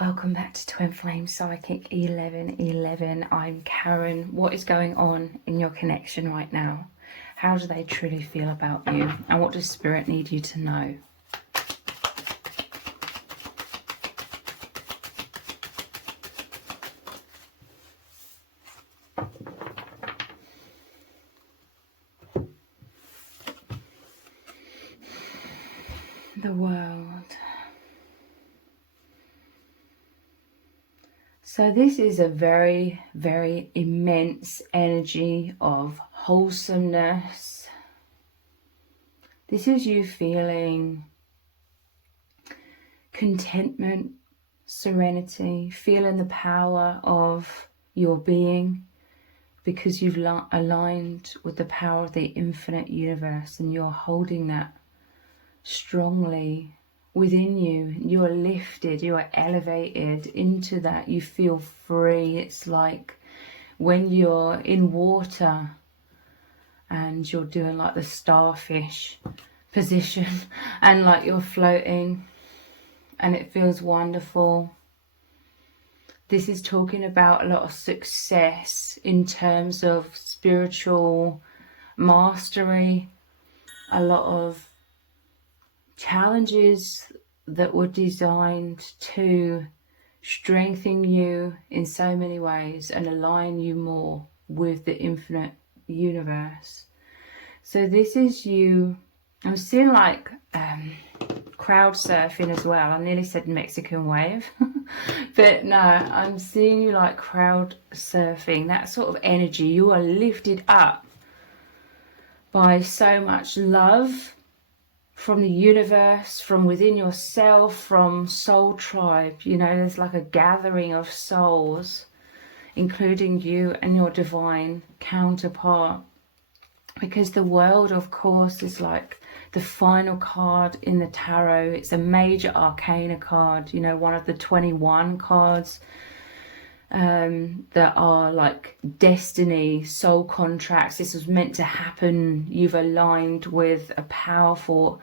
Welcome back to Twin Flame Psychic 1111. I'm Karen. What is going on in your connection right now? How do they truly feel about you? And what does Spirit need you to know? The world. So this is a very, very immense energy of wholesomeness. This is you feeling contentment, serenity, feeling the power of your being because you've aligned with the power of the infinite universe, and you're holding that strongly within you. You are lifted, you are elevated into that. You feel free. It's like when you're in water and you're doing like the starfish position and like you're floating, and it feels wonderful. This is talking about a lot of success in terms of spiritual mastery, a lot of challenges that were designed to strengthen you in so many ways and align you more with the infinite universe. So this is you. I'm seeing like crowd surfing as well. I nearly said Mexican wave but no, I'm seeing you like crowd surfing, that sort of energy. You are lifted up by so much love from the universe, from within yourself, from soul tribe. You know, there's like a gathering of souls, including you and your divine counterpart. Because the world, of course, is like the final card in the tarot. It's a major arcana card, you know, one of the 21 cards that are like destiny, soul contracts. This was meant to happen. You've aligned with a powerful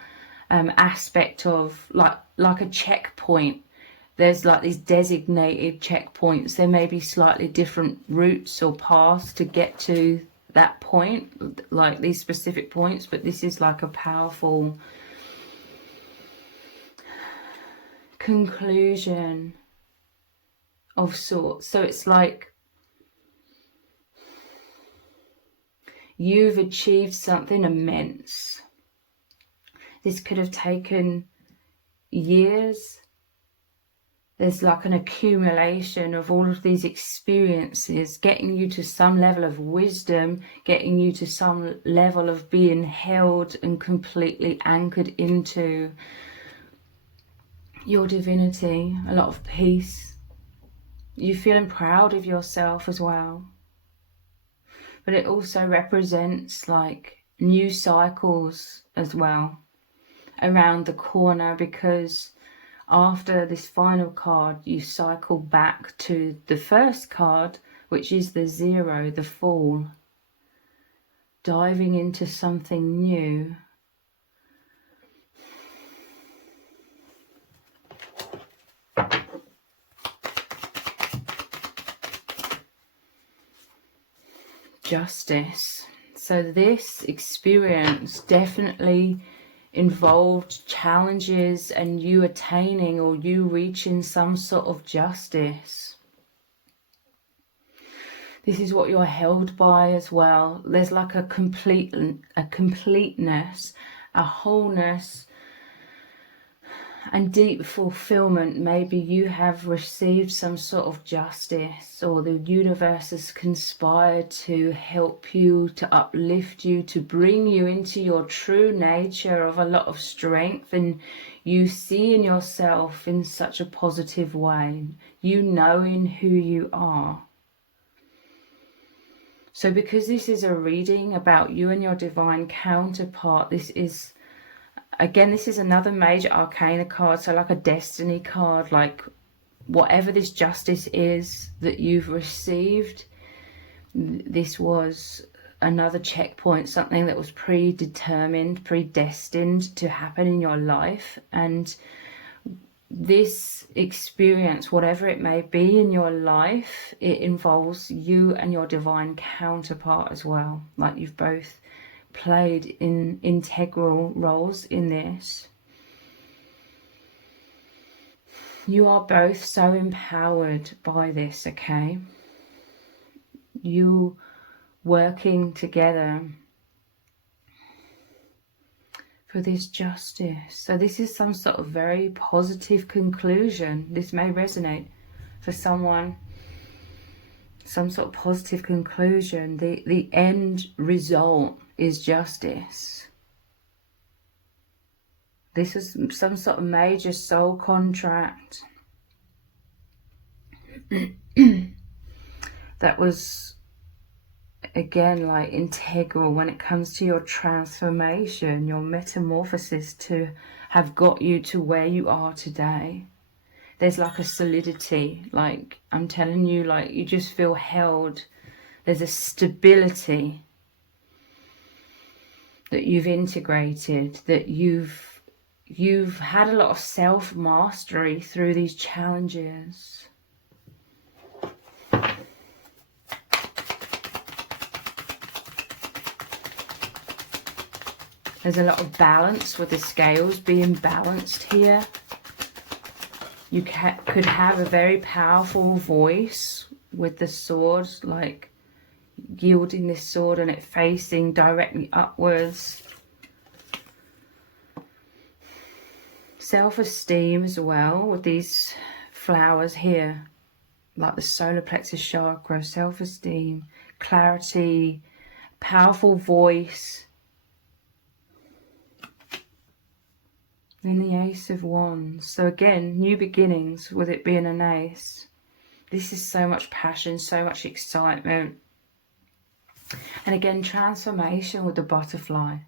aspect of like a checkpoint. There's like these designated checkpoints. There may be slightly different routes or paths to get to that point, like these specific points, but this is like a powerful conclusion of sorts. So it's like you've achieved something immense. This could have taken years. There's like an accumulation of all of these experiences, getting you to some level of wisdom, getting you to some level of being held and completely anchored into your divinity, a lot of peace. You feeling proud of yourself as well. But it also represents like new cycles as well around the corner, because after this final card you cycle back to the first card, which is the zero, the fall, diving into something new. Justice. So this experience definitely involved challenges and you attaining or you reaching some sort of justice. This is what you're held by as well. There's like a completeness, a wholeness and deep fulfillment. Maybe you have received some sort of justice, or the universe has conspired to help you, to uplift you, to bring you into your true nature of a lot of strength, and you see in yourself in such a positive way, you knowing who you are. So because this is a reading about you and your divine counterpart, this is, again, this is another major arcana card, so like a destiny card, like whatever this justice is that you've received, this was another checkpoint, something that was predetermined, predestined to happen in your life. And this experience, whatever it may be in your life, it involves you and your divine counterpart as well. Like you've both played in integral roles in this. You are both so empowered by this, okay? You working together for this justice. So this is some sort of very positive conclusion. This may resonate for someone. Some sort of positive conclusion. The end result is justice. This is some sort of major soul contract that was, again, like integral when it comes to your transformation, your metamorphosis to have got you to where you are today. There's like a solidity, like I'm telling you, like you just feel held. There's a stability that you've integrated, that you've had a lot of self-mastery through these challenges. There's a lot of balance with the scales being balanced here. You could have a very powerful voice with the sword, like yielding this sword and it facing directly upwards. Self-esteem as well with these flowers here, like the solar plexus chakra, self-esteem, clarity, powerful voice. Then the Ace of Wands. So again, new beginnings with it being an ace. This is so much passion, so much excitement. And again, transformation with the butterfly.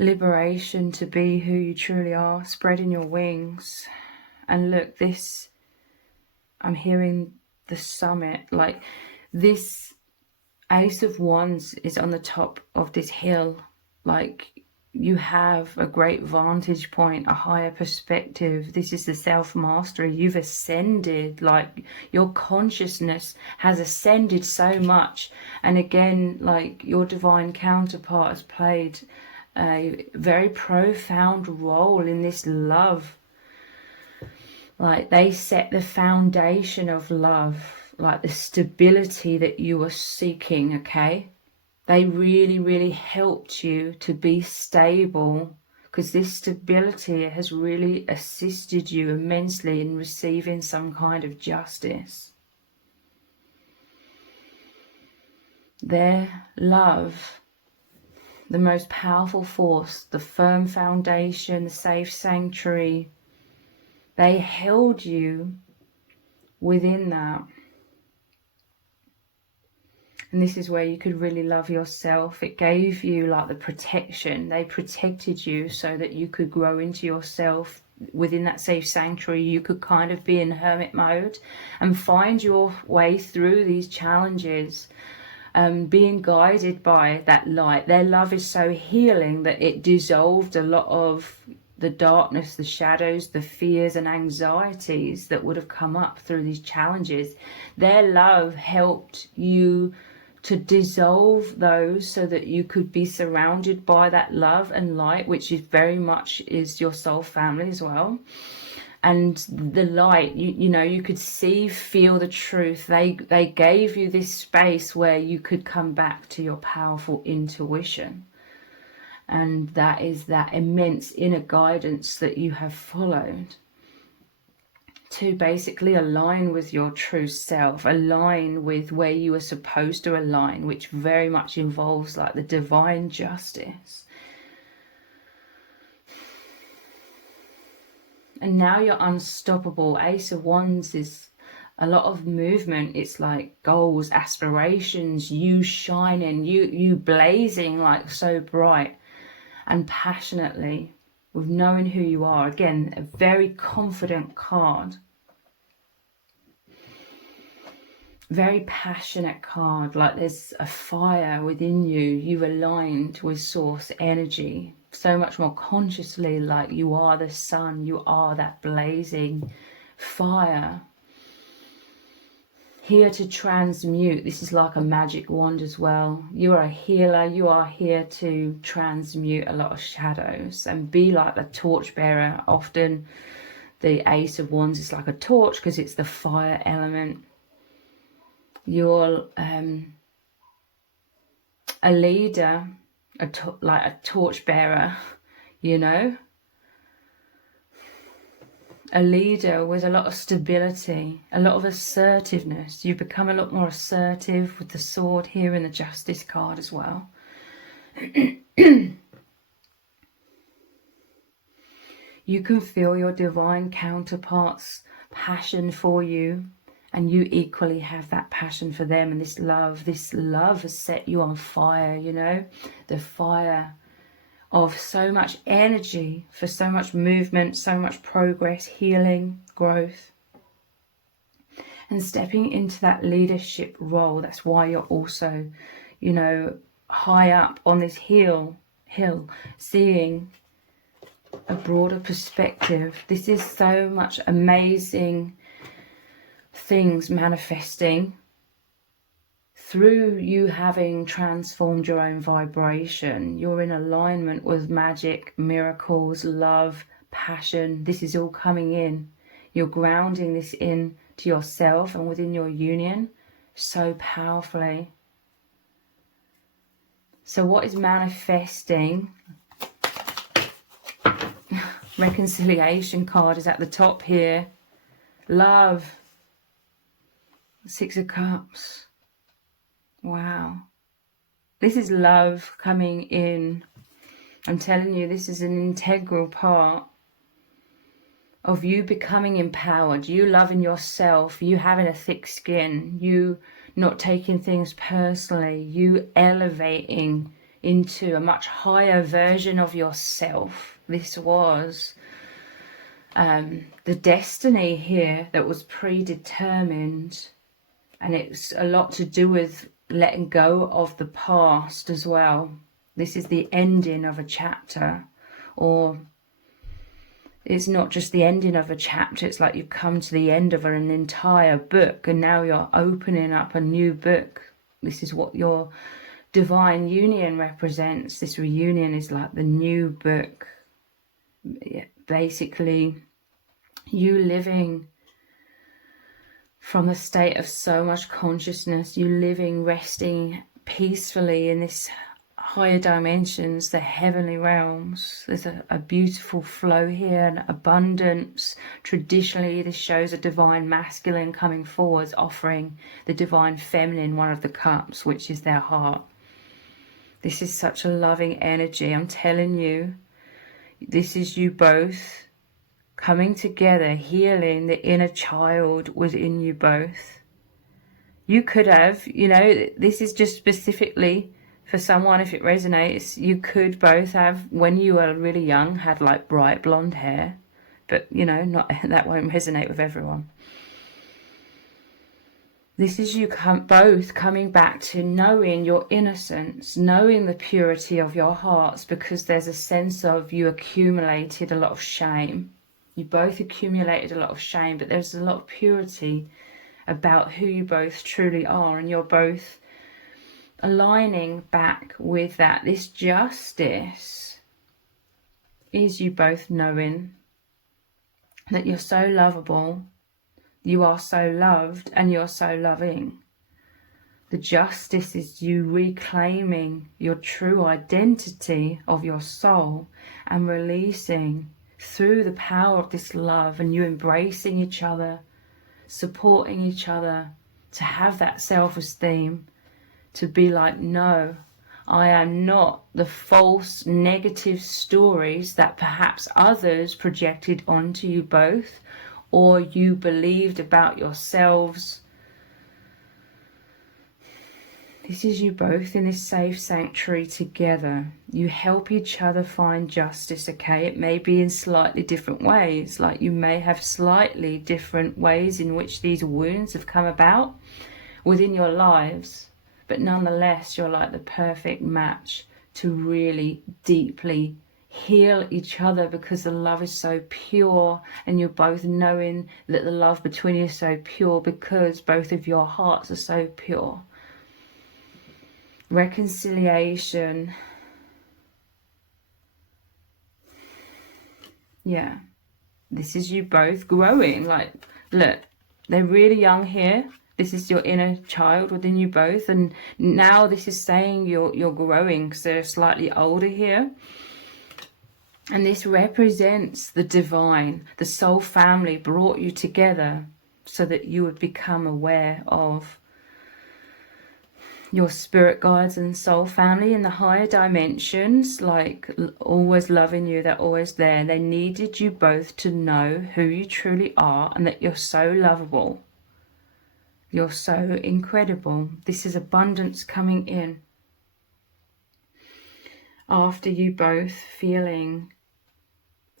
Liberation to be who you truly are, spreading your wings. And look, this, I'm hearing the summit, like this Ace of Wands is on the top of this hill. Like you have a great vantage point, a higher perspective. This is the self-mastery. You've ascended, like your consciousness has ascended so much. And again, like your divine counterpart has played a very profound role in this love. Like they set the foundation of love, like the stability that you are seeking, okay? They really, really helped you to be stable, because this stability has really assisted you immensely in receiving some kind of justice. Their love, the most powerful force, the firm foundation, the safe sanctuary, they held you within that. And this is where you could really love yourself. It gave you like the protection. They protected you so that you could grow into yourself within that safe sanctuary. You could kind of be in hermit mode and find your way through these challenges, being guided by that light. Their love is so healing that it dissolved a lot of the darkness, the shadows, the fears and anxieties that would have come up through these challenges. Their love helped you to dissolve those so that you could be surrounded by that love and light, which is very much is your soul family as well. And the light, you know, you could see, feel the truth. They gave you this space where you could come back to your powerful intuition. And that is that immense inner guidance that you have followed to basically align with your true self, align with where you are supposed to align, which very much involves like the divine justice. And now you're unstoppable. Ace of Wands is a lot of movement. It's like goals, aspirations, you shining, you blazing like so bright and passionately with knowing who you are. Again, a very confident card. Very passionate card, like there's a fire within you. You've aligned with source energy. so much more consciously, like you are the sun, you are that blazing fire, here to transmute. This is like a magic wand as well. You are a healer. You are here to transmute a lot of shadows and be like the torchbearer. Often the Ace of Wands is like a torch because it's the fire element. You're a leader, like a torchbearer, you know, a leader with a lot of stability, a lot of assertiveness. You become a lot more assertive with the sword here in the Justice card as well. You can feel your divine counterparts' passion for you, and you equally have that passion for them. And this love has set you on fire, you know, the fire of so much energy for so much movement, so much progress, healing, growth, and stepping into that leadership role. That's why you're also, you know, high up on this hill, seeing a broader perspective. This is so much amazing things manifesting through you having transformed your own vibration. You're in alignment with magic, miracles, love, passion. This is all coming in. You're grounding this in to yourself and within your union so powerfully. So what is manifesting? Reconciliation card is at the top here. Love. Six of Cups. Wow. This is love coming in. I'm telling you, this is an integral part of you becoming empowered, you loving yourself, you having a thick skin, you not taking things personally, you elevating into a much higher version of yourself. This was the destiny here that was predetermined, and it's a lot to do with letting go of the past as well. This is the ending of a chapter, or it's not just the ending of a chapter, it's like you've come to the end of an entire book and now you're opening up a new book. This is what your divine union represents. This reunion is like the new book. Basically, you living from a state of so much consciousness, you living, resting peacefully in this higher dimensions, the heavenly realms. There's a beautiful flow here, and abundance. Traditionally, this shows a divine masculine coming forwards, offering the divine feminine one of the cups, which is their heart. This is such a loving energy. I'm telling you, this is you both coming together, healing the inner child within you both. You could have, you know, this is just specifically for someone, if it resonates, you could both have, when you were really young, had like bright blonde hair, but you know, not that won't resonate with everyone. This is you both coming back to knowing your innocence, knowing the purity of your hearts, because there's a sense of you accumulated a lot of shame. You both accumulated a lot of shame, but there's a lot of purity about who you both truly are, and you're both aligning back with that. This justice is you both knowing that you're so lovable, you are so loved, and you're so loving. The justice is you reclaiming your true identity of your soul and releasing through the power of this love, and you embracing each other, supporting each other, to have that self-esteem, to be like, no, I am not the false negative stories that perhaps others projected onto you both, or you believed about yourselves. This is you both in this safe sanctuary together. You help each other find justice, okay? It may be in slightly different ways. Like you may have slightly different ways in which these wounds have come about within your lives. But nonetheless, you're like the perfect match to really deeply heal each other, because the love is so pure, and you're both knowing that the love between you is so pure because both of your hearts are so pure. Reconciliation. Yeah, this is you both growing. Like, look, they're really young here. This is your inner child within you both, and now this is saying you're growing, because they're slightly older here. And this represents the divine. The soul family brought you together so that you would become aware of your spirit guides and soul family in the higher dimensions, like always loving you. They're always there. They needed you both to know who you truly are, and that you're so lovable. You're so incredible. This is abundance coming in. After you both feeling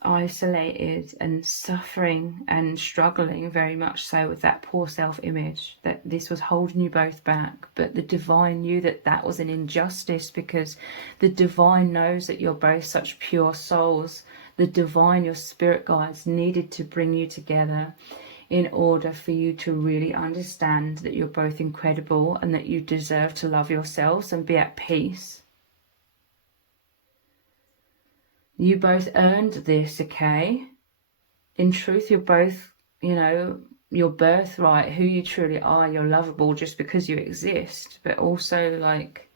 isolated and suffering and struggling very much so with that poor self-image, that this was holding you both back, but the divine knew that that was an injustice, because the divine knows that you're both such pure souls. The divine, your spirit guides, needed to bring you together in order for you to really understand that you're both incredible and that you deserve to love yourselves and be at peace. You both earned this, okay? In truth, you're both, you know, your birthright, who you truly are. You're lovable just because you exist. But also, like,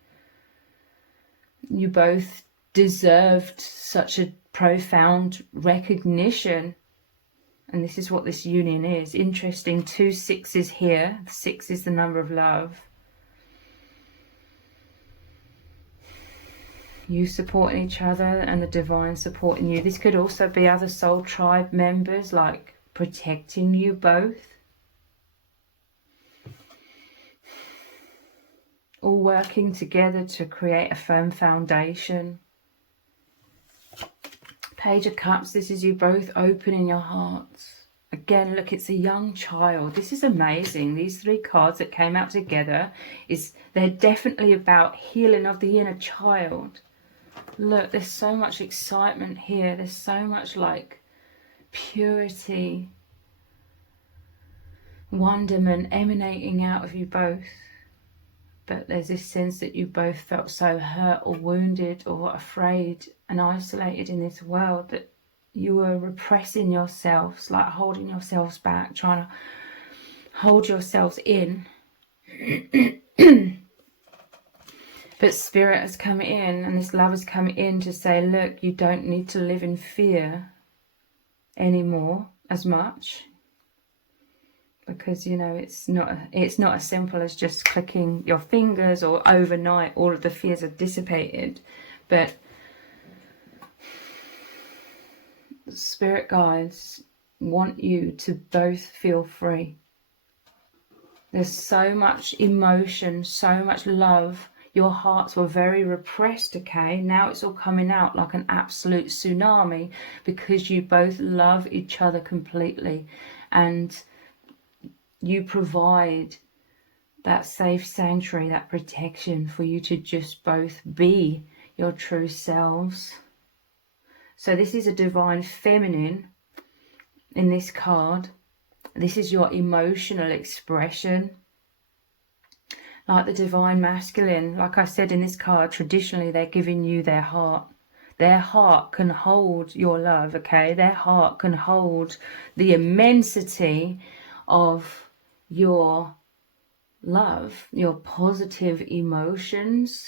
you both deserved such a profound recognition. And this is what this union is. Interesting, 2 6s here. 6 is the number of love. You supporting each other and the divine supporting you. This could also be other soul tribe members, like protecting you both. All working together to create a firm foundation. Page of Cups, this is you both opening your hearts. Again, look, it's a young child. This is amazing. These 3 cards that came out together, they're definitely about healing of the inner child. Look, there's so much excitement here. There's so much like purity, wonderment emanating out of you both. But there's this sense that you both felt so hurt or wounded or afraid and isolated in this world that you were repressing yourselves, like holding yourselves back, trying to hold yourselves in. But Spirit has come in, and this love has come in to say, look, you don't need to live in fear anymore as much. Because, you know, it's not as simple as just clicking your fingers or overnight all of the fears are dissipated. But Spirit guides want you to both feel free. There's so much emotion, so much love. Your hearts were very repressed, okay? Now it's all coming out like an absolute tsunami, because you both love each other completely, and you provide that safe sanctuary, that protection for you to just both be your true selves. So this is a divine feminine in this card. This is your emotional expression. Like the divine masculine, like I said in this card, traditionally they're giving you their heart. Their heart can hold your love, okay? Their heart can hold the immensity of your love, your positive emotions.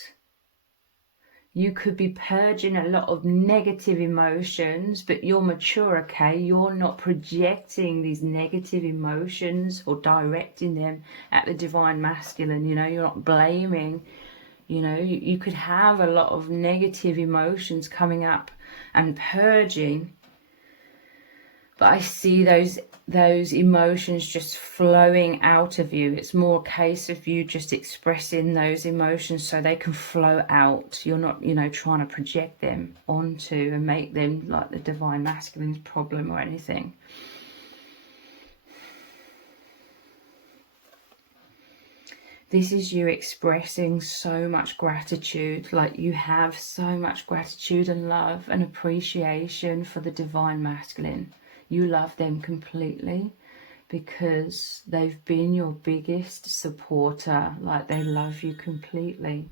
You could be purging a lot of negative emotions, but you're mature, okay? You're not projecting these negative emotions or directing them at the divine masculine, you know? You're not blaming, you know? You could have a lot of negative emotions coming up and purging, but I see those emotions just flowing out of you. It's more a case of you just expressing those emotions so they can flow out. You're not, you know, trying to project them onto and make them like the divine masculine's problem or anything. This is you expressing so much gratitude, like you have so much gratitude and love and appreciation for the divine masculine. You love them completely because they've been your biggest supporter, like they love you completely.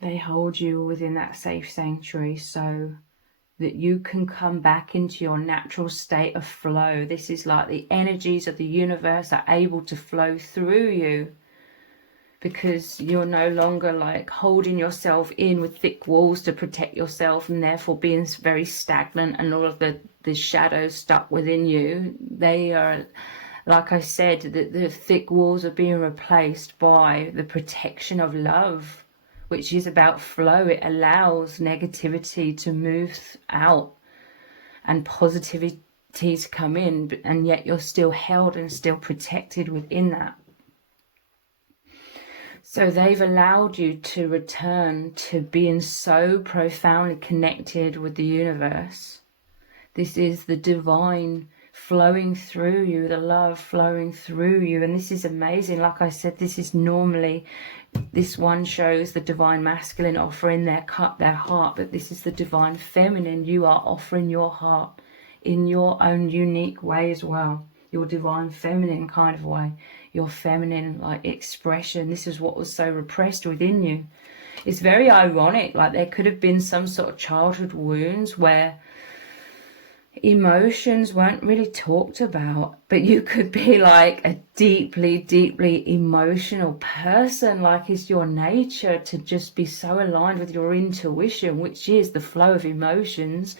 They hold you within that safe sanctuary so that you can come back into your natural state of flow. This is like the energies of the universe are able to flow through you because you're no longer like holding yourself in with thick walls to protect yourself and therefore being very stagnant, and all of the shadows stuck within you. They are, like I said, the thick walls are being replaced by the protection of love, which is about flow. It allows negativity to move out and positivity to come in, and yet you're still held and still protected within that. So they've allowed you to return to being so profoundly connected with the universe. This is the divine flowing through you, the love flowing through you. And this is amazing. Like I said, this is normally, this one shows the divine masculine offering their cup, their heart, but this is the divine feminine. You are offering your heart in your own unique way as well. Your divine feminine kind of way, your feminine like expression. This is what was so repressed within you. It's very ironic, like there could have been some sort of childhood wounds where emotions weren't really talked about, but you could be like a deeply, deeply emotional person. Like it's your nature to just be so aligned with your intuition, which is the flow of emotions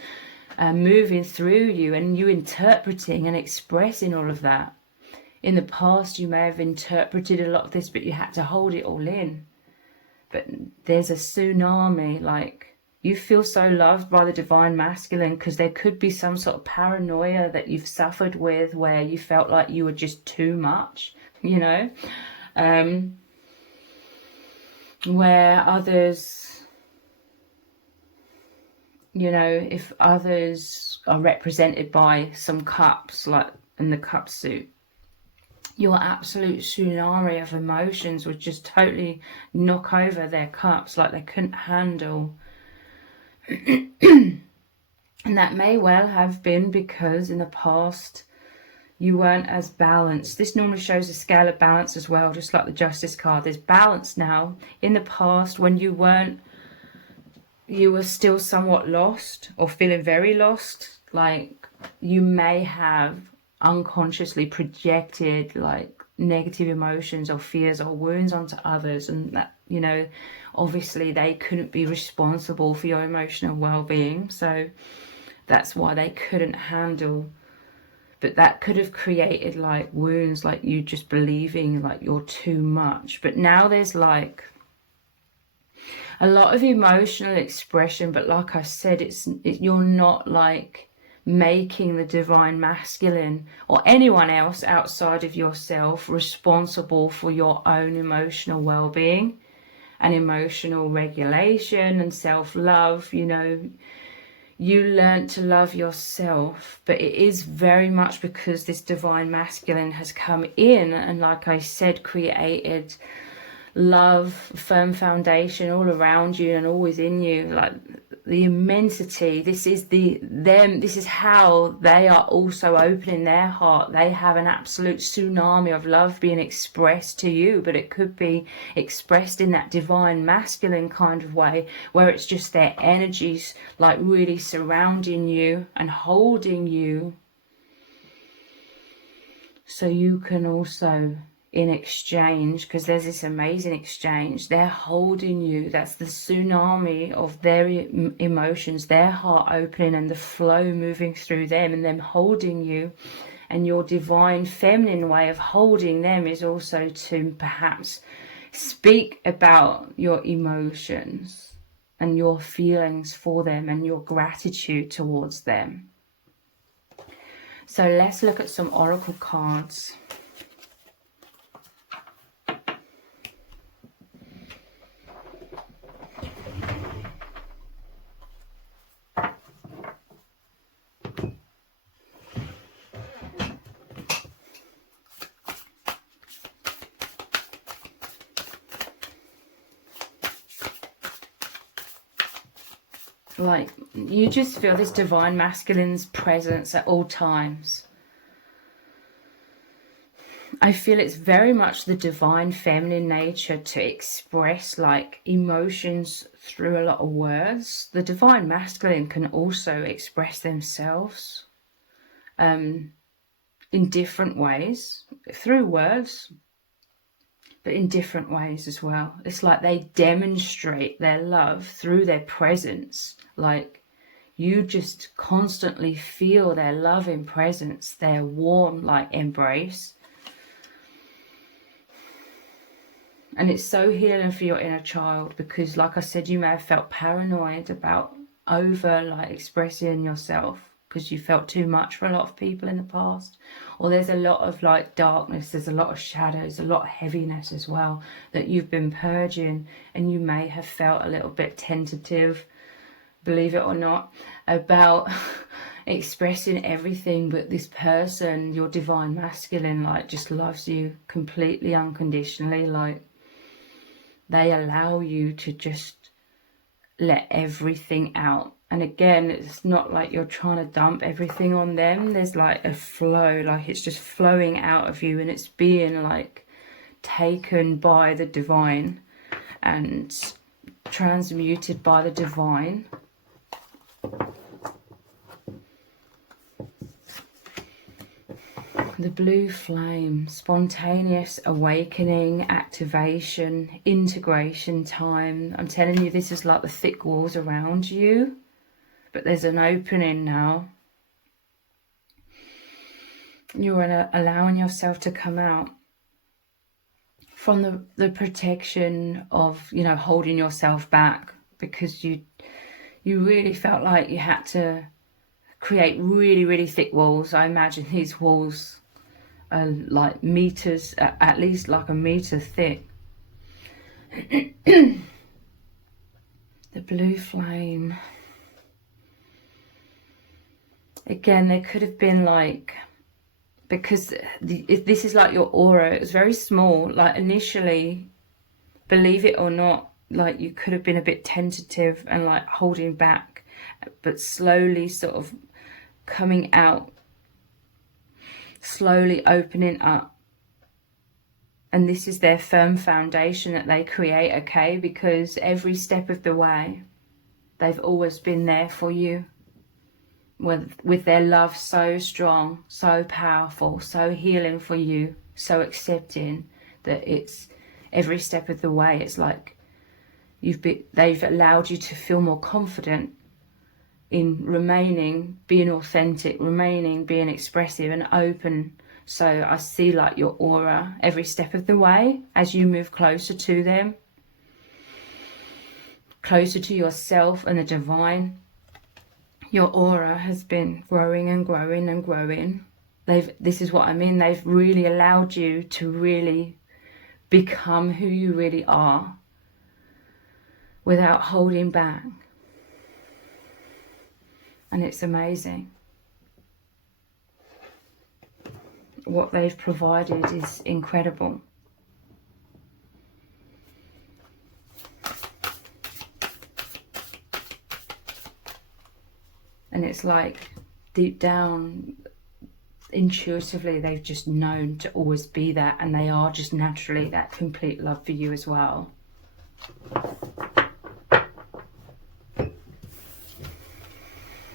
moving through you, and you interpreting and expressing all of that. In the past you may have interpreted a lot of this, but you had to hold it all in. But there's a tsunami, like you feel so loved by the divine masculine because there could be some sort of paranoia that you've suffered with where you felt like you were just too much, you know, where others, you know, if others are represented by some cups, like in the cup suit, your absolute tsunami of emotions would just totally knock over their cups, like they couldn't handle. And that may well have been because in the past you weren't as balanced. This normally shows a scale of balance as well, just like the Justice card. There's balance now. In the past, when you weren't, you were still somewhat lost or feeling very lost, like you may have unconsciously projected like negative emotions or fears or wounds onto others, and that, you know, obviously they couldn't be responsible for your emotional well-being, so that's why they couldn't handle. But that could have created like wounds, like you just believing like you're too much. But now there's like a lot of emotional expression, but like I said, you're not like making the divine masculine or anyone else outside of yourself responsible for your own emotional well-being and emotional regulation and self-love. You know, you learn to love yourself, but it is very much because this divine masculine has come in and, like I said, created love, firm foundation all around you and always in you, like the immensity. This is this is how they are also opening their heart. They have an absolute tsunami of love being expressed to you, but it could be expressed in that divine masculine kind of way where it's just their energies like really surrounding you and holding you, so you can also, in exchange, because there's this amazing exchange, they're holding you. That's the tsunami of their emotions, their heart opening and the flow moving through them and them holding you. And your divine feminine way of holding them is also to perhaps speak about your emotions and your feelings for them and your gratitude towards them. So let's look at some oracle cards. like you just feel this divine masculine's presence at all times. I feel it's very much the divine feminine nature to express like emotions through a lot of words. The divine masculine can also express themselves in different ways, through words, but in different ways as well. It's like they demonstrate their love through their presence. Like you just constantly feel their loving presence, their warm like embrace. And it's so healing for your inner child, because like I said, you may have felt paranoid about over like expressing yourself because you felt too much for a lot of people in the past. Or there's a lot of like darkness, there's a lot of shadows, a lot of heaviness as well that you've been purging, and you may have felt a little bit tentative, believe it or not, about expressing everything. But this person, your divine masculine, like just loves you completely unconditionally. Like they allow you to just let everything out. And again, it's not like you're trying to dump everything on them. There's like a flow, like it's just flowing out of you, and it's being like taken by the divine and transmuted by the divine. The blue flame, spontaneous awakening, activation, integration time. I'm telling you, this is like the thick walls around you, but there's an opening now. You're allowing yourself to come out from the protection of, you know, holding yourself back, because you really felt like you had to create really, really thick walls. I imagine these walls are like meters, at least like a meter thick. The blue flame. Again, there could have been like, because this is like your aura, it was very small. Like initially, believe it or not, like you could have been a bit tentative and like holding back, but slowly sort of coming out, slowly opening up. And this is their firm foundation that they create, okay? Because every step of the way, they've always been there for you. With their love so strong, so powerful, so healing for you, so accepting, that it's every step of the way, it's like they've allowed you to feel more confident in remaining, being authentic, remaining, being expressive and open. So I see like your aura every step of the way as you move closer to them, closer to yourself and the divine. Your aura has been growing and growing and growing. This is what I mean. They've really allowed you to really become who you really are without holding back. And it's amazing. What they've provided is incredible. And it's like deep down, intuitively, they've just known to always be that, and they are just naturally that complete love for you as well.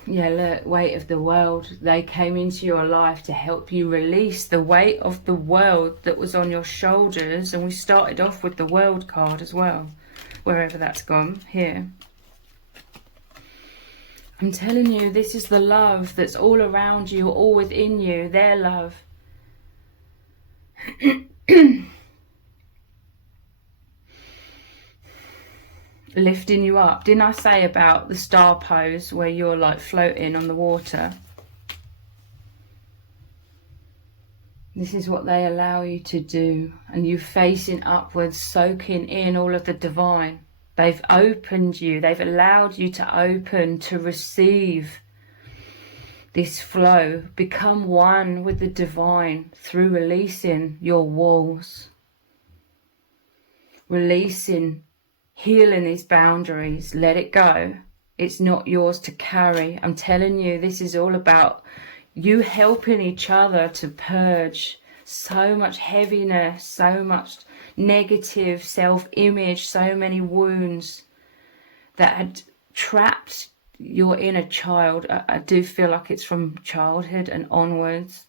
Yeah, look, weight of the world. They came into your life to help you release the weight of the world that was on your shoulders. And we started off with the world card as well, wherever that's gone, here. I'm telling you, this is the love that's all around you, all within you, their love. Lifting you up. Didn't I say about the star pose where you're like floating on the water? This is what they allow you to do. And you facing upwards, soaking in all of the divine. They've opened you. They've allowed you to open, to receive this flow. Become one with the divine through releasing your walls. Releasing, healing these boundaries. Let it go. It's not yours to carry. I'm telling you, this is all about you helping each other to purge so much heaviness, so much negative self-image, so many wounds that had trapped your inner child. I do feel like it's from childhood and onwards.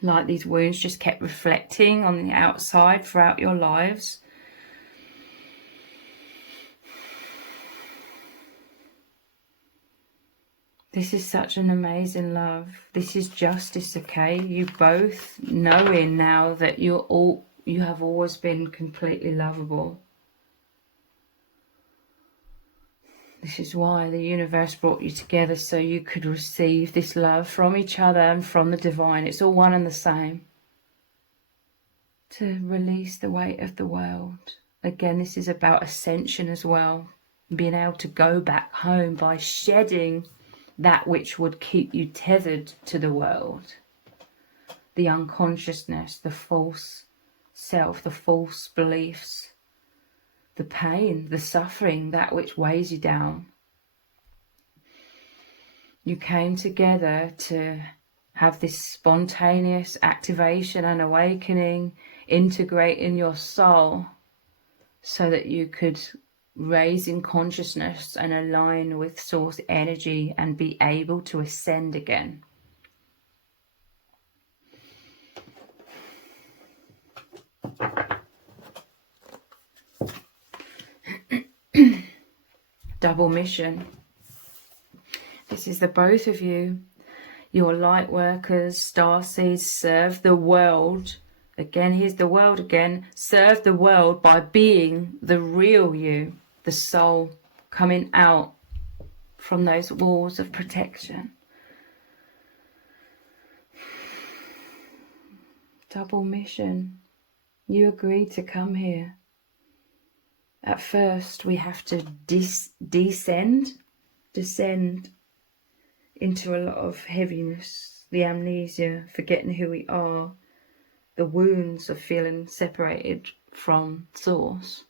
Like these wounds just kept reflecting on the outside throughout your lives. This is such an amazing love. This is justice, okay? You both knowing now that you have always been completely lovable. This is why the universe brought you together, so you could receive this love from each other and from the divine. It's all one and the same. To release the weight of the world. Again, this is about ascension as well. Being able to go back home by shedding that which would keep you tethered to the world. The unconsciousness, the false self, the false beliefs, the pain, the suffering, that which weighs you down. You came together to have this spontaneous activation and awakening, integrate in your soul so that you could raise in consciousness and align with source energy and be able to ascend again. Double mission. This is the both of you. Your light workers, starseeds, serve the world. Again, here's the world again. Serve the world by being the real you. The soul coming out from those walls of protection. Double mission. You agreed to come here. At first we have to descend into a lot of heaviness, the amnesia, forgetting who we are, the wounds of feeling separated from source.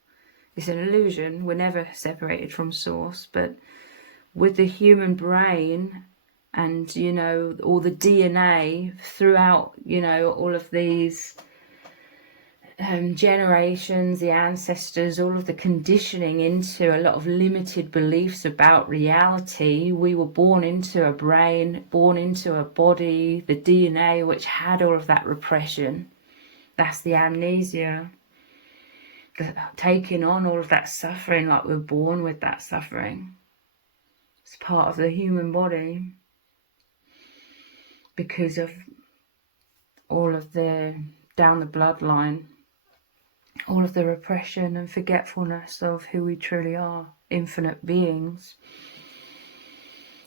It's an illusion. We're never separated from source, but with the human brain and, you know, all the DNA throughout, you know, all of these generations, the ancestors, all of the conditioning into a lot of limited beliefs about reality. We were born into a brain, born into a body, the DNA which had all of that repression. That's the amnesia. Taking on all of that suffering, like we're born with that suffering. It's part of the human body because of all of the down the bloodline, all of the repression and forgetfulness of who we truly are, infinite beings.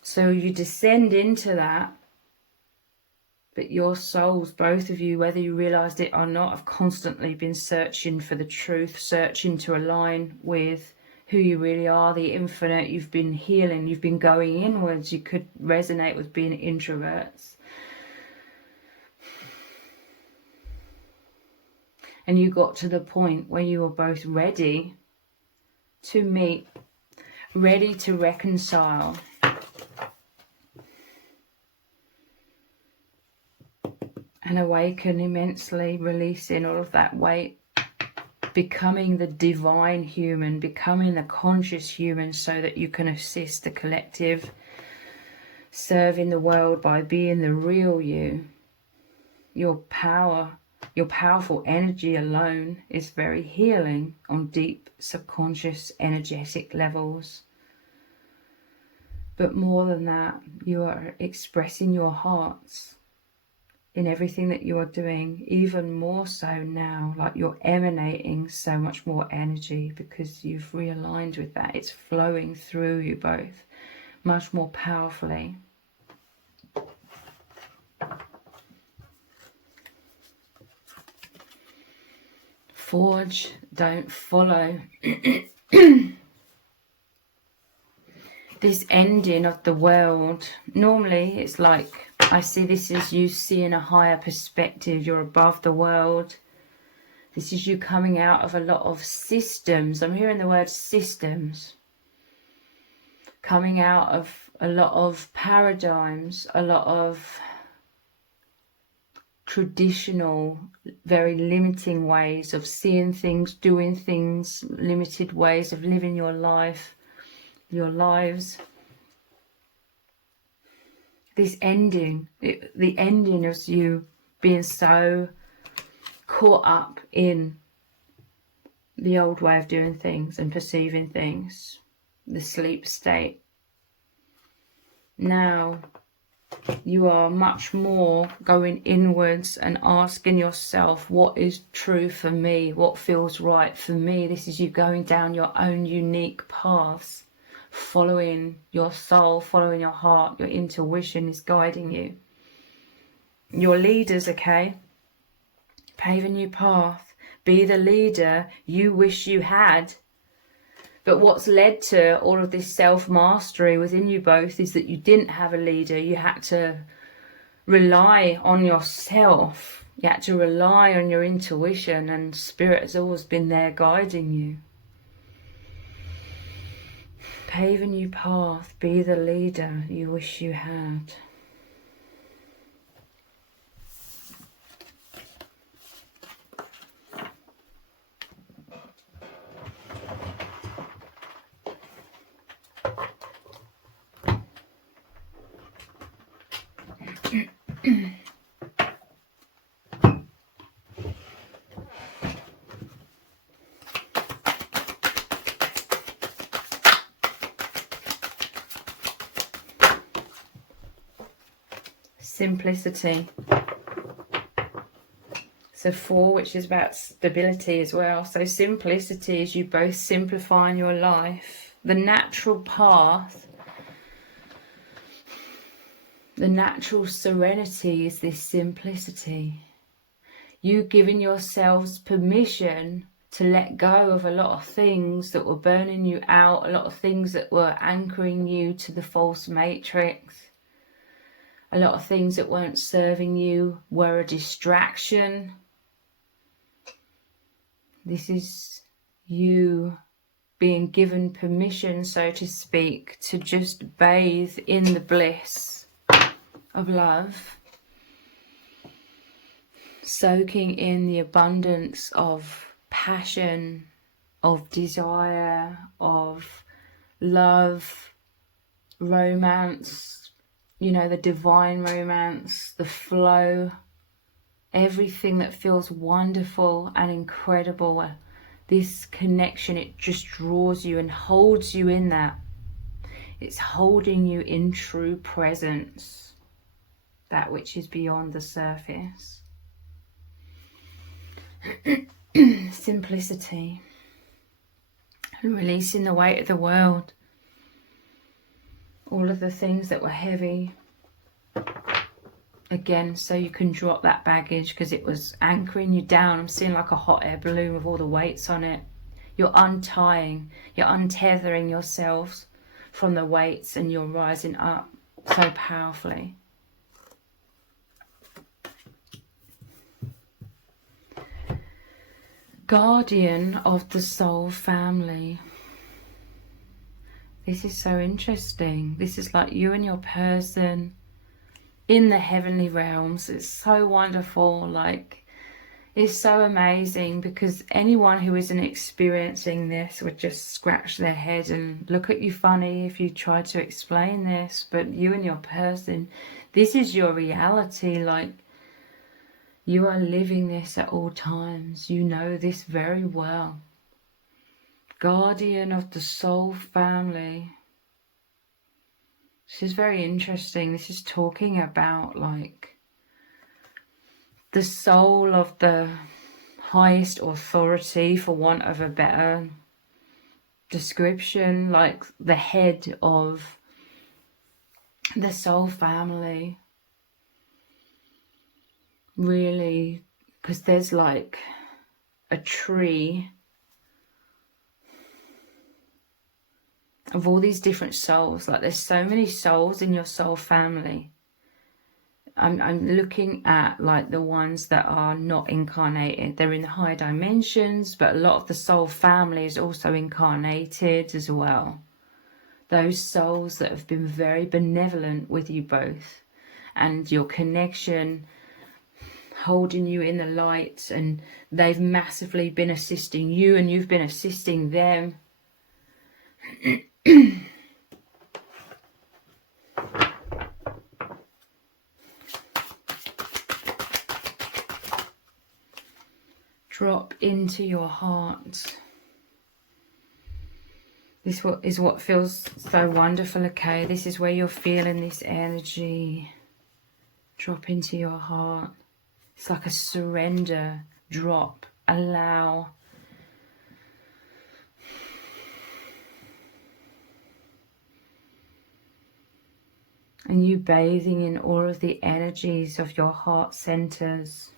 So you descend into that, but your souls, both of you, whether you realised it or not, have constantly been searching for the truth, searching to align with who you really are, the infinite. You've been healing, you've been going inwards. You could resonate with being introverts. And you got to the point where you were both ready to meet, ready to reconcile. And awaken immensely, releasing all of that weight, becoming the divine human, becoming the conscious human so that you can assist the collective, serving the world by being the real you. Your power, your powerful energy alone is very healing on deep subconscious energetic levels. But more than that, you are expressing your hearts in everything that you are doing, even more so now, like you're emanating so much more energy because you've realigned with that. It's flowing through you both much more powerfully. Forge, don't follow. This ending of the world, normally it's like, I see this as you seeing a higher perspective. You're above the world. This is you coming out of a lot of systems. I'm hearing the word systems. coming out of a lot of paradigms, a lot of traditional, very limiting ways of seeing things, doing things, limited ways of living your life, your lives. This ending, the ending of you being so caught up in the old way of doing things and perceiving things, the sleep state. Now you are much more going inwards and asking yourself, what is true for me? What feels right for me? This is you going down your own unique paths, following your soul, following your heart. Your intuition is guiding you. Your leaders, okay? Pave a new path. Be the leader you wish you had. But what's led to all of this self-mastery within you both is that you didn't have a leader. You had to rely on yourself. You had to rely on your intuition, and Spirit has always been there guiding you. Pave a new path. Be the leader you wish you had. Simplicity. So 4, which is about stability as well. So simplicity is you both simplifying your life. The natural path, the natural serenity is this simplicity. You giving yourselves permission to let go of a lot of things that were burning you out, a lot of things that were anchoring you to the false matrix. A lot of things that weren't serving you were a distraction. This is you being given permission, so to speak, to just bathe in the bliss of love. Soaking in the abundance of passion, of desire, of love, romance, you know, the divine romance, the flow, everything that feels wonderful and incredible. This connection, it just draws you and holds you in that. It's holding you in true presence, that which is beyond the surface. Simplicity. And releasing the weight of the world. All of the things that were heavy, again, so you can drop that baggage because it was anchoring you down. I'm seeing like a hot air balloon with all the weights on it. You're untying, you're untethering yourselves from the weights, and you're rising up so powerfully. Guardian of the soul family. This is so interesting. This is like you and your person in the heavenly realms. It's so wonderful. Like, it's so amazing, because anyone who isn't experiencing this would just scratch their head and look at you funny if you try to explain this. But you and your person, this is your reality. Like, you are living this at all times. You know this very well. Guardian of the soul family. This is very interesting. This is talking about like the soul of the highest authority, for want of a better description, like the head of the soul family. Really, because there's like a tree of all these different souls. Like, there's so many souls in your soul family. I'm looking at like the ones that are not incarnated. They're in the higher dimensions, but a lot of the soul family is also incarnated as well. those souls that have been very benevolent with you both, and your connection, holding you in the light, and they've massively been assisting you and you've been assisting them. Drop into your heart. This is what feels so wonderful, okay? This is where you're feeling this energy. Drop into your heart. It's like a surrender. Drop. Allow. And you bathing in all of the energies of your heart centers.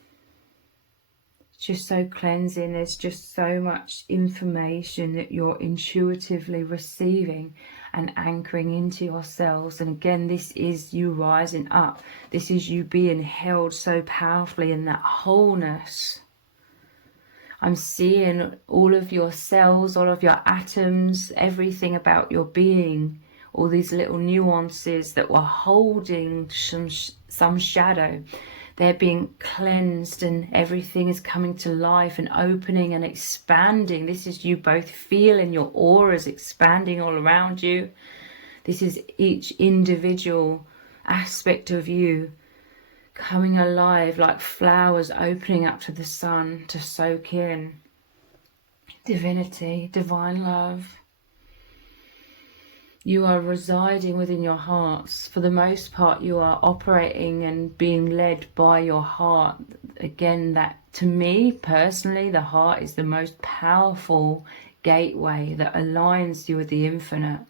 Just so cleansing. There's just so much information that you're intuitively receiving and anchoring into yourselves. And again, this is you rising up. This is you being held so powerfully in that wholeness. I'm seeing all of your cells, all of your atoms, everything about your being, all these little nuances that were holding some shadow. They're being cleansed and everything is coming to life and opening and expanding. This is you both feeling your auras expanding all around you. This is each individual aspect of you coming alive, like flowers opening up to the sun to soak in divinity, divine love. You are residing within your hearts. For the most part, you are operating and being led by your heart. Again, that to me personally, the heart is the most powerful gateway that aligns you with the infinite.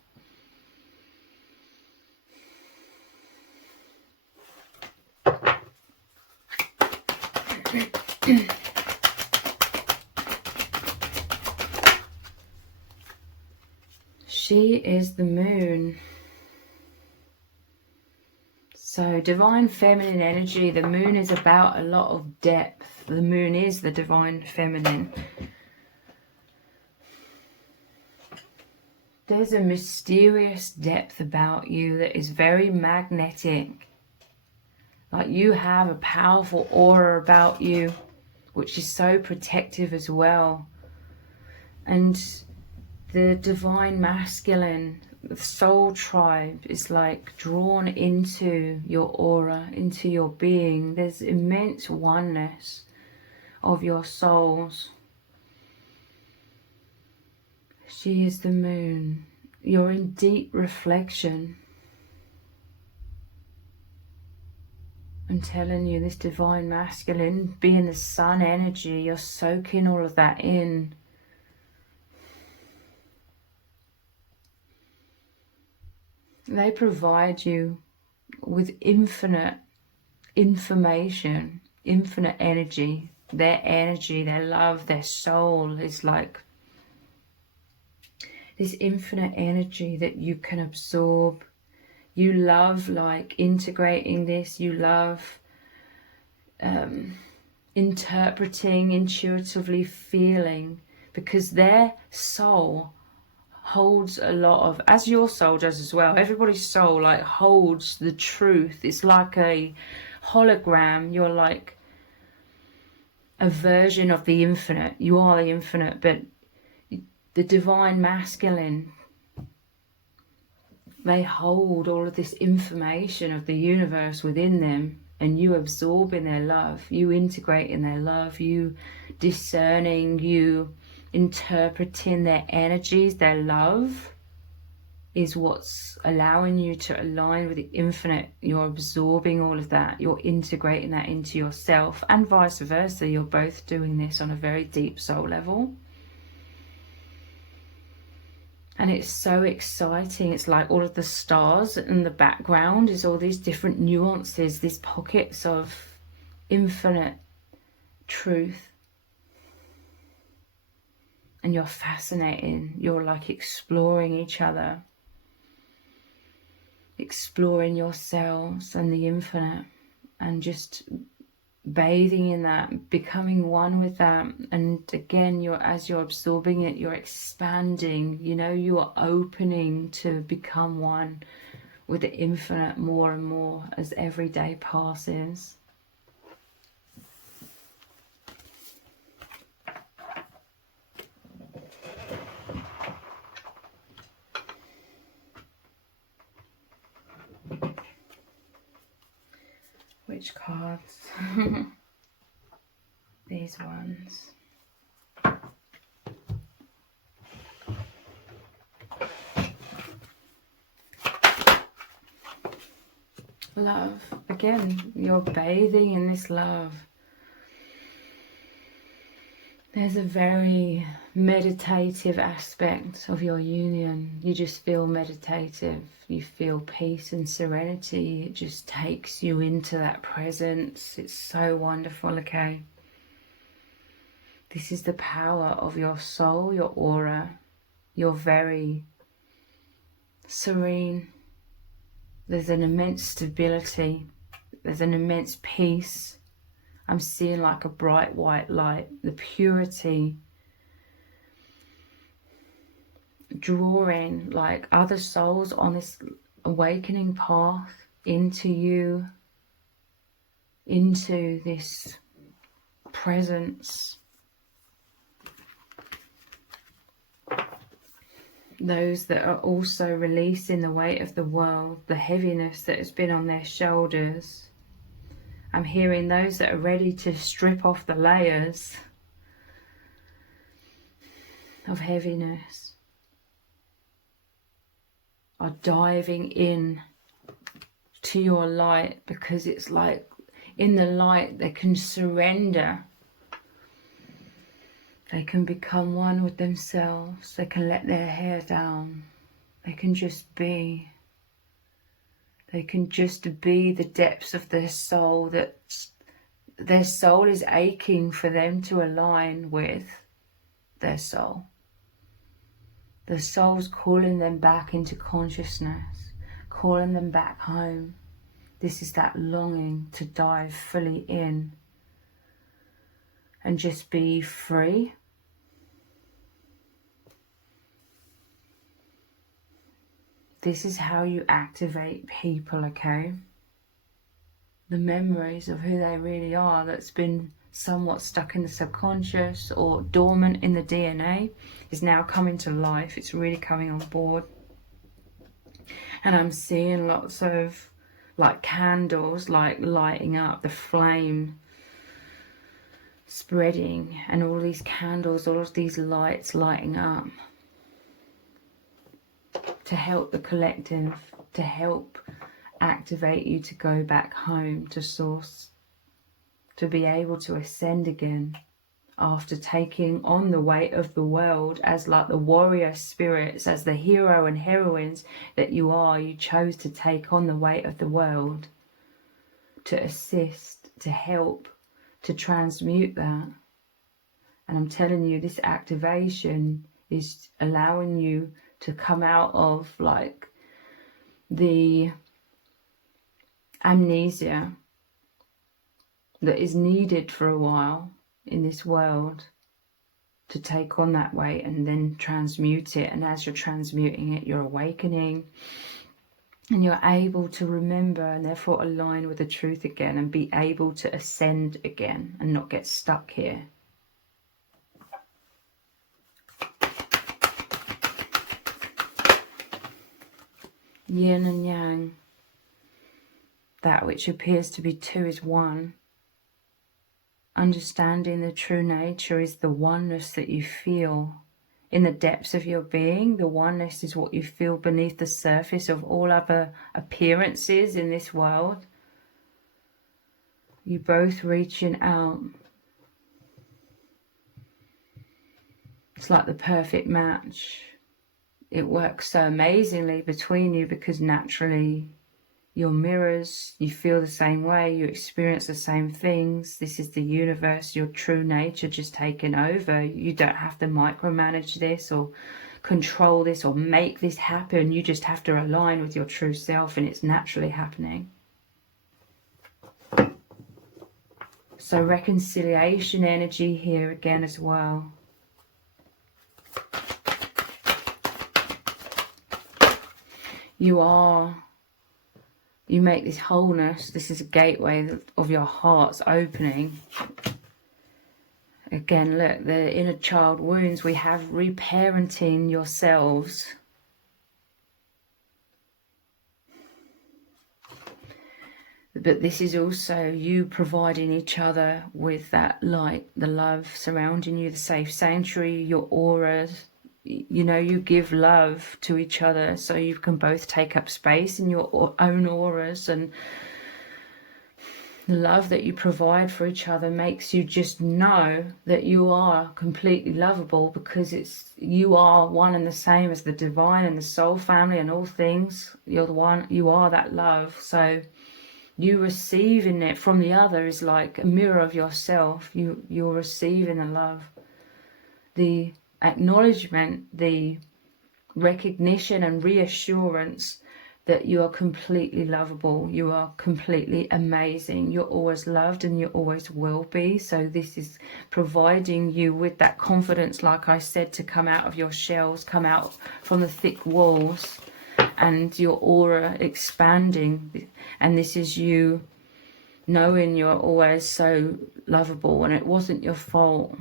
She is the moon. So divine feminine energy, the moon is about a lot of depth. The moon is the divine feminine. There's a mysterious depth about you that is very magnetic. Like you have a powerful aura about you, which is so protective as well. And the divine masculine, the soul tribe is like drawn into your aura, into your being. There's immense oneness of your souls. She is the moon. You're in deep reflection. I'm telling you, this divine masculine, being the sun energy, you're soaking all of that in. They provide you with infinite information, infinite energy. Their love, their soul is like this infinite energy that you can absorb. You love like integrating this. You love interpreting, intuitively feeling, because their soul holds a lot of, as your soul does as well, everybody's soul like holds the truth. It's like a hologram. You're like a version of the infinite. You are the infinite, but the divine masculine, they hold all of this information of the universe within them, and you absorb in their love, you integrate in their love, you discerning, you interpreting their energies. Their love is what's allowing you to align with the infinite. You're absorbing all of that, you're integrating that into yourself, and vice versa. You're both doing this on a very deep soul level. And it's so exciting. It's like all of the stars in the background is all these different nuances, these pockets of infinite truth. And you're fascinating. You're like exploring each other, exploring yourselves and the infinite, and just bathing in that, becoming one with that. And again, as you're absorbing it, you're expanding, you know, you're opening to become one with the infinite more and more as every day passes. Which cards? These ones. Love. Again, you're bathing in this love. There's a very meditative aspect of your union. You just feel meditative. You feel peace and serenity. It just takes you into that presence. It's so wonderful, okay? This is the power of your soul, your aura. You're very serene. There's an immense stability. There's an immense peace. I'm seeing like a bright white light, the purity, drawing like other souls on this awakening path into you, into this presence. Those that are also releasing the weight of the world, the heaviness that has been on their shoulders. I'm hearing those that are ready to strip off the layers of heaviness are diving in to your light, because it's like in the light they can surrender. They can become one with themselves. They can let their hair down. They can just be. They can just be the depths of their soul, that their soul is aching for them to align with their soul. The soul's calling them back into consciousness, calling them back home. This is that longing to dive fully in and just be free. This is how you activate people, okay? The memories of who they really are that's been somewhat stuck in the subconscious or dormant in the DNA is now coming to life. It's really coming on board. And I'm seeing lots of like candles like lighting up, the flame spreading, and all these candles, all of these lights lighting up to help the collective, to help activate you to go back home to source, to be able to ascend again after taking on the weight of the world as like the warrior spirits, as the hero and heroines that you are. You chose to take on the weight of the world, to assist, to help, to transmute that. And I'm telling you, this activation is allowing you to come out of like the amnesia that is needed for a while in this world, to take on that weight and then transmute it. And as you're transmuting it, you're awakening and you're able to remember and therefore align with the truth again and be able to ascend again and not get stuck here. Yin and yang, that which appears to be two is one. Understanding the true nature is the oneness that you feel in the depths of your being. The oneness is what you feel beneath the surface of all other appearances in this world. You both reaching out. It's like the perfect match. It works so amazingly between you because naturally you're mirrors, you feel the same way, you experience the same things. This is the universe, your true nature just taking over. You don't have to micromanage this or control this or make this happen. You just have to align with your true self and it's naturally happening. So reconciliation energy here again as well. You make this wholeness. This is a gateway of your heart's opening. Again, look, the inner child wounds. We have reparenting yourselves. But this is also you providing each other with that light, the love surrounding you, the safe sanctuary, your auras. You know, you give love to each other so you can both take up space in your own auras, and the love that you provide for each other makes you just know that you are completely lovable, because you are one and the same as the divine and the soul family and all things. You're the one, you are that love. So you receiving it from the other is like a mirror of yourself. You're receiving the love, the acknowledgement, the recognition and reassurance that you are completely lovable, you are completely amazing, you're always loved and you always will be. So this is providing you with that confidence, like I said, to come out of your shells, come out from the thick walls, and your aura expanding. And this is you knowing you're always so lovable and it wasn't your fault.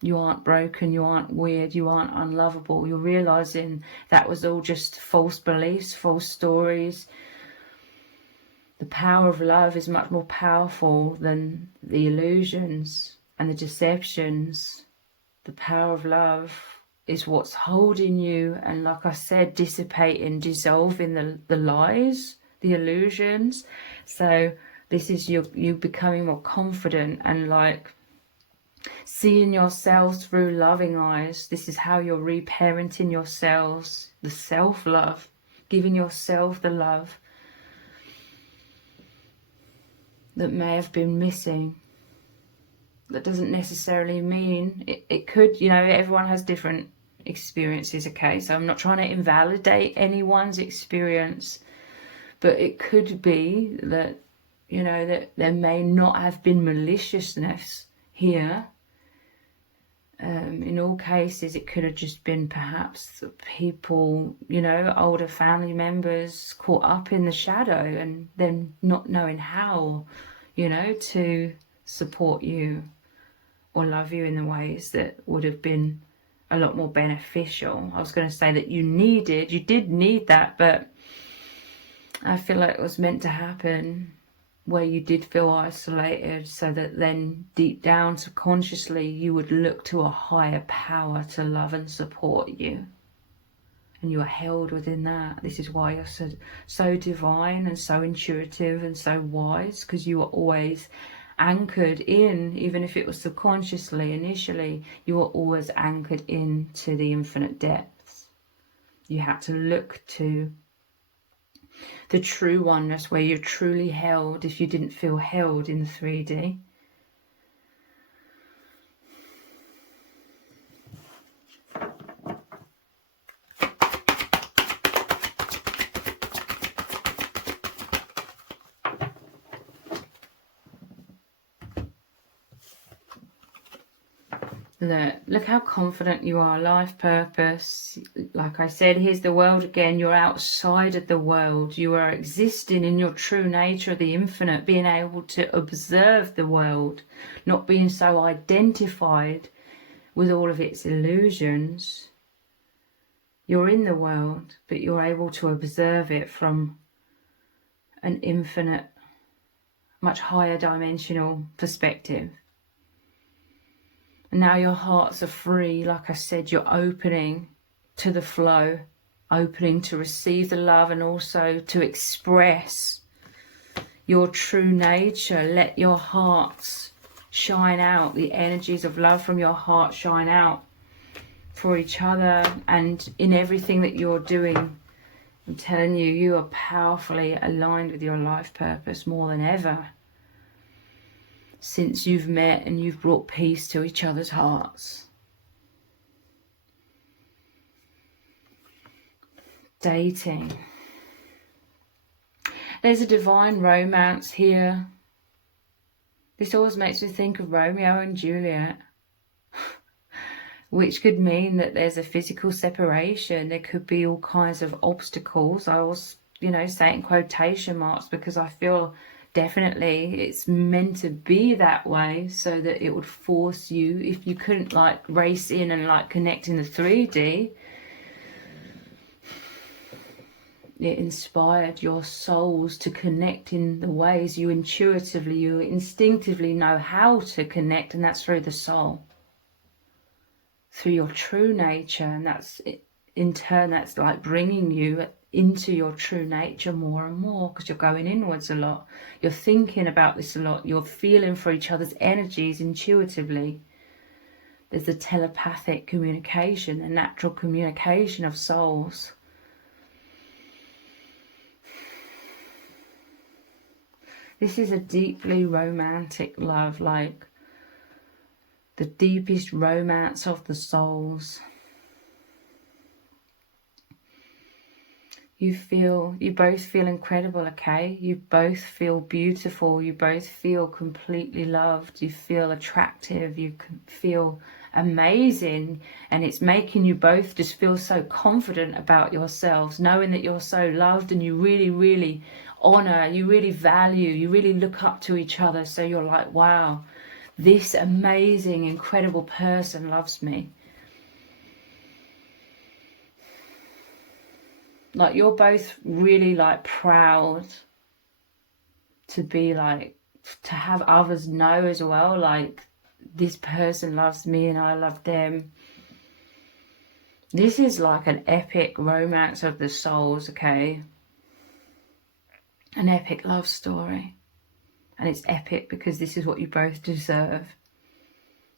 You aren't broken, you aren't weird, you aren't unlovable. You're realizing that was all just false beliefs, false stories. The power of love is much more powerful than the illusions and the deceptions. The power of love is what's holding you, and like I said, dissipating, dissolving the lies, the illusions. So this is you becoming more confident and like seeing yourselves through loving eyes. This is how you're reparenting yourselves, the self-love, giving yourself the love that may have been missing. That doesn't necessarily mean, it could, you know, everyone has different experiences, okay? So I'm not trying to invalidate anyone's experience, but it could be that, you know, that there may not have been maliciousness here. In all cases, it could have just been perhaps people, you know, older family members caught up in the shadow and then not knowing how, you know, to support you or love you in the ways that would have been a lot more beneficial. I was going to say that you did need that, but I feel like it was meant to happen where you did feel isolated, so that then deep down subconsciously you would look to a higher power to love and support you, and you are held within that. This is why you're so divine and so intuitive and so wise, because you are always anchored in, even if it was subconsciously initially, you are always anchored into the infinite depths. You had to look to the true oneness, where you're truly held if you didn't feel held in the 3D. Look how confident you are. Life purpose, like I said, here's the world again. You're outside of the world. You are existing in your true nature, the infinite, being able to observe the world, not being so identified with all of its illusions. You're in the world, but you're able to observe it from an infinite, much higher dimensional perspective. And now your hearts are free. Like I said, you're opening to the flow, opening to receive the love and also to express your true nature. Let your hearts shine out, the energies of love from your heart shine out for each other and in everything that you're doing. I'm telling you, you are powerfully aligned with your life purpose more than ever, since you've met and you've brought peace to each other's hearts. Dating. There's a divine romance here. This always makes me think of Romeo and Juliet, which could mean that there's a physical separation. There could be all kinds of obstacles. I always, you know, say it in quotation marks because I feel definitely it's meant to be that way, so that it would force you, if you couldn't like race in and like connect in the 3D, it inspired your souls to connect in the ways you intuitively, you instinctively know how to connect, and that's through the soul, through your true nature. And that's, in turn, that's like bringing you into your true nature more and more, because you're going inwards a lot, you're thinking about this a lot, you're feeling for each other's energies intuitively. There's a telepathic communication, a natural communication of souls. This is a deeply romantic love, like the deepest romance of the souls. You both feel incredible, okay? You both feel beautiful. You both feel completely loved. You feel attractive. You can feel amazing. And it's making you both just feel so confident about yourselves, knowing that you're so loved, and you really, really honor, you really value, you really look up to each other. So you're like, wow, this amazing, incredible person loves me. Like, you're both really like proud to be like, to have others know as well, like, this person loves me and I love them. This is like an epic romance of the souls, okay? An epic love story. And it's epic because this is what you both deserve.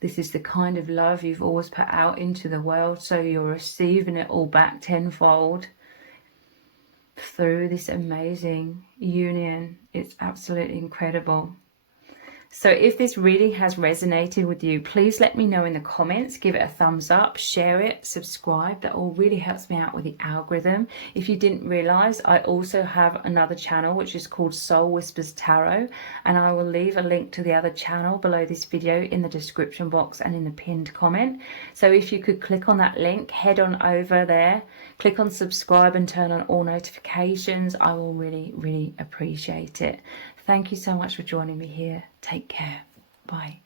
This is the kind of love you've always put out into the world, so you're receiving it all back tenfold through this amazing union. It's absolutely incredible. So if this reading has resonated with you, please let me know in the comments. Give it a thumbs up, share it, subscribe. That all really helps me out with the algorithm. If you didn't realize, I also have another channel which is called Soul Whispers Tarot, and I will leave a link to the other channel below this video in the description box and in the pinned comment. So if you could click on that link, head on over there, click on subscribe and turn on all notifications. I will really, really appreciate it. Thank you so much for joining me here. Take care. Bye.